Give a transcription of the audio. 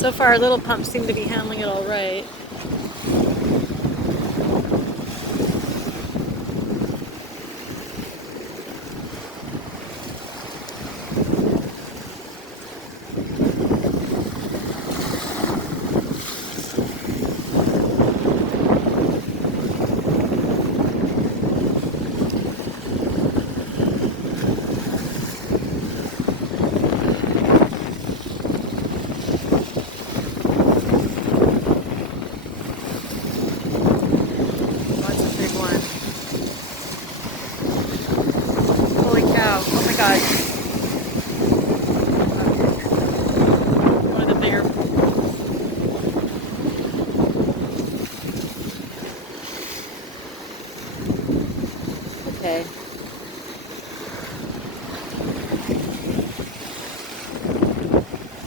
So far, our little pumps seem to be handling it all right. That's a big one. Holy cow. Oh my god. One of the bigger. Okay.